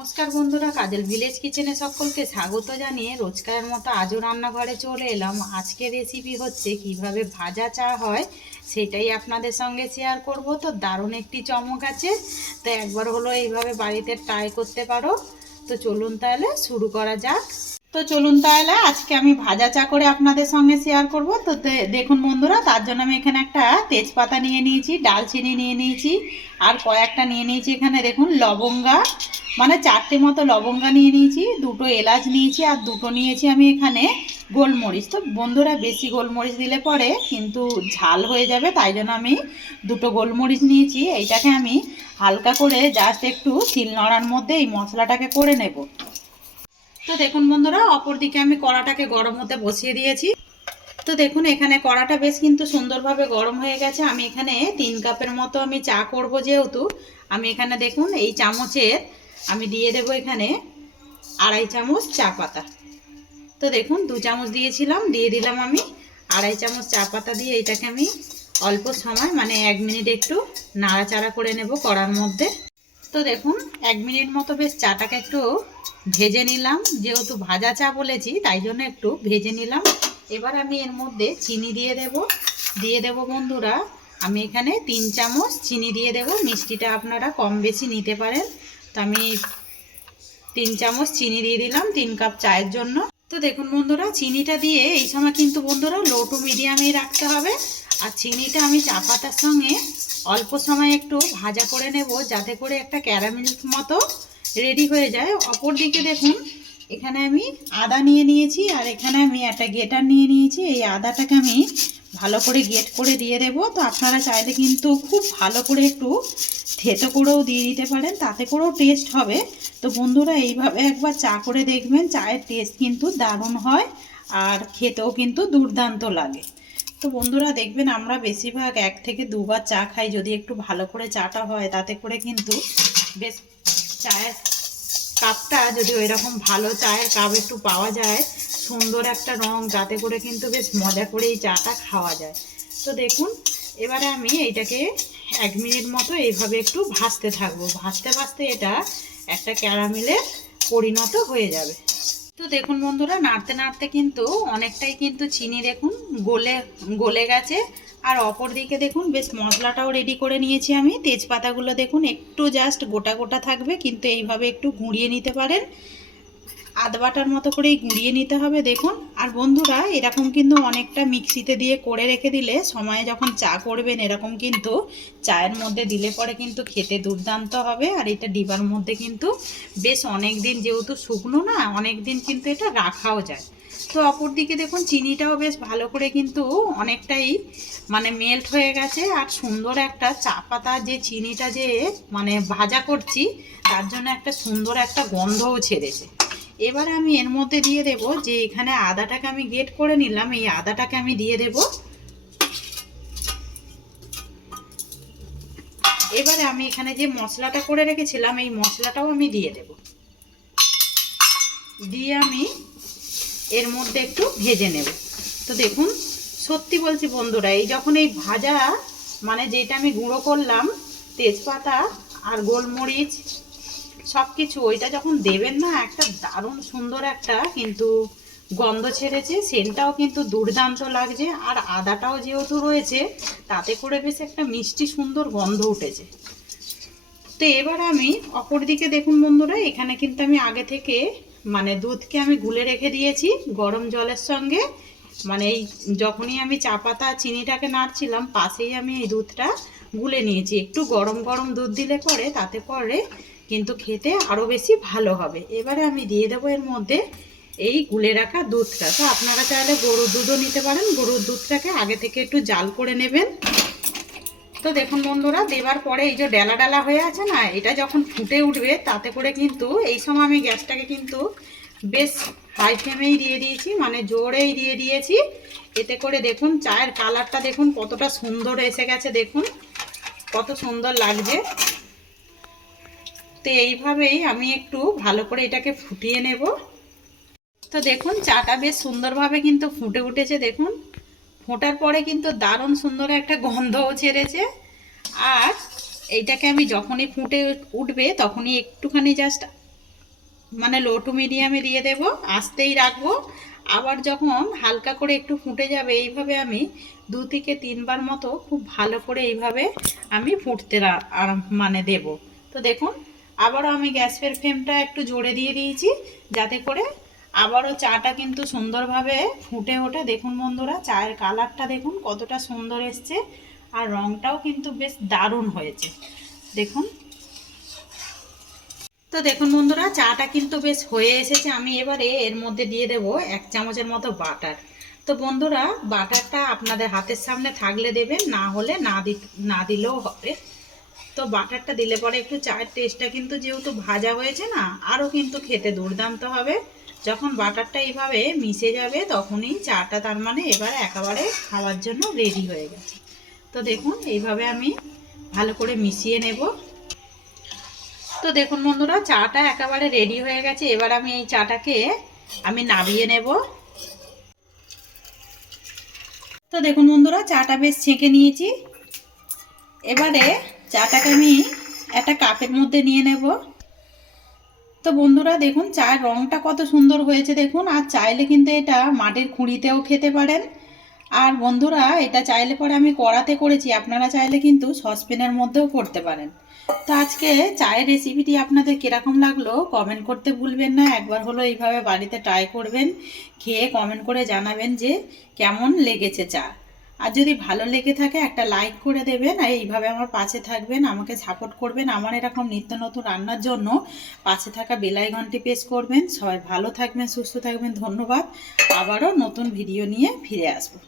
নমস্কার বন্ধুরা, কাজল ভিলেজ কিচেনে সকলকে স্বাগত জানিয়ে রোজকারের মতো আজও রান্নাঘরে চলে এলাম। আজকের রেসিপি হচ্ছে কিভাবে ভাজা চা হয় সেটাই আপনাদের সঙ্গে শেয়ার করব। তো দারুণ একটি চমক আছে, তো একবার হলো এইভাবে বাড়িতে ট্রাই করতে পারো। তো চলুন তাহলে শুরু করা যাক। তো চলুন তাহলে আজকে আমি ভাজা চা করে আপনাদের সঙ্গে শেয়ার করব। তো দেখুন বন্ধুরা, তার জন্য আমি এখানে একটা তেজপাতা নিয়ে নিয়েছি, ডালচিনি নিয়ে নিয়েছি, আর কয়েকটা নিয়ে নিয়েছি এখানে দেখুন লবঙ্গা, মানে 4টে মতো লবঙ্গা নিয়ে নিয়েছি, 2টো এলাচ নিয়েছি, আর 2টো নিয়েছি আমি এখানে গোলমরিচ। তো বন্ধুরা, বেশি গোলমরিচ দিলে পরে কিন্তু ঝাল হয়ে যাবে, তাই জন্য আমি 2টো গোলমরিচ নিয়েছি। এইটাকে আমি হালকা করে জাস্ট একটু শিলনোড়ার মধ্যে এই মশলাটাকে করে নেব। তো দেখুন বন্ধুরা, অপর দিকে আমি কড়াটাকে গরম হতে বসিয়ে দিয়েছি। তো দেখুন এখানে কড়াটা বেশ কিন্তু সুন্দরভাবে গরম হয়ে গেছে। আমি এখানে 3 কাপের মতো আমি চা করব, যেহেতু আমি এখানে দেখুন এই চামচের আমি দিয়ে দেব এখানে 2.5 চামচ চা পাতা। তো দেখুন 2 চামচ দিয়েছিলাম, দিয়ে দিলাম আমি 2.5 চামচ চা পাতা। দিয়ে এটাকে আমি অল্প সময় মানে 1 মিনিট একটু নাড়াচাড়া করে নেব কড়ার মধ্যে। তো দেখুন 1 মিনিট মতো বেশ চাটাকে একটু ভেজে নিলাম, যেহেতু ভাজা চা বলেছি তাই জন্য একটু ভেজে নিলাম। এবার আমি এর মধ্যে চিনি দিয়ে দেব বন্ধুরা, আমি এখানে 3 চামচ চিনি দিয়ে দেব। মিষ্টিটা আপনারা কম বেশি নিতে পারেন। তো আমি 3 চামচ চিনি দিয়ে দিলাম 3 কাপ চায়ের জন্য। তো দেখুন বন্ধুরা, চিনিটা দিয়ে এই সময় কিন্তু বন্ধুরা লো টু মিডিয়ামেই রাখতে হবে। আর চিনিটা আমি চা পাতার সঙ্গে অল্প সময় একটু ভাজা করে নেব, যাতে করে একটা ক্যারামেল মতো রেডি হয়ে যায়। অপর দিকে দেখুন এখানে আমি আদা নিয়ে নিয়েছি, আর এখানে আমি একটা গ্রেটার নিয়ে নিয়েছি। এই আদাটাকে আমি ভালো করে গ্রেট করে দিয়ে দেব। তো আপনারা চাইলে কিন্তু খুব ভালো করে একটু থেতো করেও দিয়ে দিতে পারেন, তাতে করেও টেস্ট হবে। তো বন্ধুরা, এইভাবে একবার চা করে দেখবেন, চায়ের টেস্ট কিন্তু দারুণ হয় আর খেতেও কিন্তু দুর্দান্ত লাগে। তো বন্ধুরা দেখবেন, আমরা বেশিরভাগ 1 থেকে 2 বার চা খাই। যদি একটু ভালো করে চাটা হয়, তাতে করে কিন্তু বেশ চায়ের কাপটা যদি ওই রকম ভালো চায়ের কাপ একটু পাওয়া যায়, সুন্দর একটা রং, যাতে করে কিন্তু বেশ মজা করে এই চাটা খাওয়া যায়। তো দেখুন এবারে আমি এইটাকে 1 মিনিট মতো এইভাবে একটু ভাজতে থাকবো। ভাজতে ভাজতে এটা একটা ক্যারামেলের পরিণত হয়ে যাবে। তো দেখুন বন্ধুরা, নাড়তে নাড়তে কিন্তু অনেকটাই কিন্তু চিনি দেখুন গলে গলে গেছে। আর অপর দিকে দেখুন বেশ মশলাটাও রেডি করে নিয়েছি আমি। তেজপাতাগুলো দেখুন একটু জাস্ট গোটা গোটা থাকবে, কিন্তু এইভাবে একটু গুঁড়িয়ে নিতে পারেন, আধ বাটার মতো করেই গুঁড়িয়ে নিতে হবে দেখুন। আর বন্ধুরা, এরকম কিন্তু অনেকটা মিক্সিতে দিয়ে করে রেখে দিলে সময়ে যখন চা করবেন, এরকম কিন্তু চায়ের মধ্যে দিলে পরে কিন্তু খেতে দুর্দান্ত হবে। আর এটা ডিবার মধ্যে কিন্তু বেশ অনেক দিন, যেহেতু শুকনো না, অনেক দিন কিন্তু এটা রাখাও যায়। তো অপর দিকে দেখুন চিনিটাও বেশ ভালো করে কিন্তু অনেকটাই মানে মেল্ট হয়ে গেছে। আর সুন্দর একটা চা পাতা যে চিনিটা যে মানে ভাজা করছি, তার জন্য একটা সুন্দর একটা গন্ধও ছেড়েছে। এবারে আমি এর মধ্যে দিয়ে দেব যে এখানে আদাটাকে আমি গ্রেট করে নিলাম, এই আদাটাকে আমি দিয়ে দেব। এবারে আমি এখানে যে মশলাটা করে রেখেছিলাম, এই মশলাটাও আমি দিয়ে দেব। দিয়ে আমি এর মধ্যে একটু ভেজে নেব। তো দেখুন, সত্যি বলছি বন্ধুরা, এই যখন এই ভাজা মানে যেটা আমি গুঁড়ো করলাম, তেজপাতা আর গোলমরিচ সব কিছু, ওইটা যখন দেবেন না, একটা দারুণ সুন্দর একটা কিন্তু গন্ধ ছেড়েছে। সেন্টটাও কিন্তু দুর্দান্ত লাগছে। আর আদাটাও যেহেতু রয়েছে, তাতে করে বেশ একটা মিষ্টি সুন্দর গন্ধ উঠেছে। তো এবার আমি অপর দিকে দেখুন বন্ধুরা, এখানে কিন্তু আমি আগে থেকে মানে দুধকে আমি গুলে রেখে দিয়েছি গরম জলের সঙ্গে। মানে এই যখনই আমি চা পাতা চিনিটাকে নাড়ছিলাম, পাশেই আমি এই দুধটা গুলে নিয়েছি। একটু গরম গরম দুধ দিলে পরে তাতে পরে কিন্তু খেতে আরও বেশি ভালো হবে। এবারে আমি দিয়ে দেবো এর মধ্যে এই গুলে রাখা দুধটা। তো আপনারা চাইলে গরুর দুধও নিতে পারেন। গরুর দুধটাকে আগে থেকে একটু জাল করে নেবেন। তো দেখুন বন্ধুরা, দেবার পরে এই যে ডালা ডালা হয়ে আছে না, এটা যখন ফুটে উঠবে, তাতে করে কিন্তু এই সময় আমি গ্যাসটাকে কিন্তু বেশ হাই ফ্লেমেই দিয়ে দিয়েছি, মানে জোরেই দিয়ে দিয়েছি। এতে করে দেখুন চায়ের কালারটা দেখুন কতটা সুন্দর এসে গেছে, দেখুন কত সুন্দর লাগছে। তো এইভাবেই আমি একটু ভালো করে এটাকে ফুটিয়ে নেব। তো দেখুন চাটা বেশ সুন্দরভাবে কিন্তু ফুটে উঠেছে দেখুন। ফোটার পরে কিন্তু দারুণ সুন্দর একটা গন্ধও ছেড়েছে। আর এইটাকে আমি যখনই ফুটে উঠবে, তখনই একটুখানি জাস্ট মানে লো টু মিডিয়ামে দিয়ে দেব, আস্তেই রাখবো। আবার যখন হালকা করে একটু ফুটে যাবে এইভাবে আমি 2 থেকে 3 বার মতো খুব ভালো করে এইভাবে আমি ফুটতে মানে দেব। তো দেখুন আবারও আমি গ্যাসের ফ্লেমটা একটু জোরে দিয়ে দিয়েছি, যাতে করে আবারও চাটা কিন্তু সুন্দরভাবে ফুটে ওঠে। দেখুন বন্ধুরা, চায়ের কালারটা দেখুন কতটা সুন্দর এসছে, আর রঙটাও কিন্তু বেশ দারুণ হয়েছে দেখুন। তো দেখুন বন্ধুরা, চাটা কিন্তু বেশ হয়ে এসেছে। আমি এবারে এর মধ্যে দিয়ে দেব 1 চামচের মতো বাটার। তো বন্ধুরা, বাটারটা আপনাদের হাতের সামনে থাকলে দেবেন, না হলে না দিলেও হবে। তো বাটারটা দিলে পরে একটু চায়ের টেস্টটা কিন্তু যেহেতু ভাজা হয়েছে না, আরও কিন্তু খেতে দুর্দান্ত হবে। যখন বাটারটা এইভাবে মিশে যাবে তখনই চাটা তার মানে এবারে একেবারে খাওয়ার জন্য রেডি হয়ে গেছে। তো দেখুন এইভাবে আমি ভালো করে মিশিয়ে নেব। তো দেখুন বন্ধুরা, চাটা একেবারে রেডি হয়ে গেছে। এবার আমি এই চাটাকে আমি নামিয়ে নেব। তো দেখুন বন্ধুরা, চাটা বেশ ছেঁকে নিয়েছি। এবারে চাটাকে আমি একটা কাপের মধ্যে নিয়ে নেব। তো বন্ধুরা দেখুন চায়ের রঙটা কত সুন্দর হয়েছে দেখুন। আর চাইলে কিন্তু এটা মাটির খুঁড়িতেও খেতে পারেন। আর বন্ধুরা, এটা চাইলে পরে আমি কড়াতে করেছি, আপনারা চাইলে কিন্তু সসপ্যানের মধ্যেও করতে পারেন। তো আজকে চায়ের রেসিপিটি আপনাদের কীরকম লাগলো কমেন্ট করতে ভুলবেন না। একবার হলো এইভাবে বাড়িতে ট্রাই করবেন, খেয়ে কমেন্ট করে জানাবেন যে কেমন লেগেছে চা। আর যদি ভালো লেগে থাকে একটা লাইক করে দেবেন, আর এইভাবে আমার পাশে থাকবেন, আমাকে সাপোর্ট করবেন আমার এরকম নিত্য নতুন রান্নার জন্য। পাশে থাকা বেল আইকনটি প্রেস করবেন। সবাই ভালো থাকবেন, সুস্থ থাকবেন। ধন্যবাদ। আবারও নতুন ভিডিও নিয়ে ফিরে আসবো।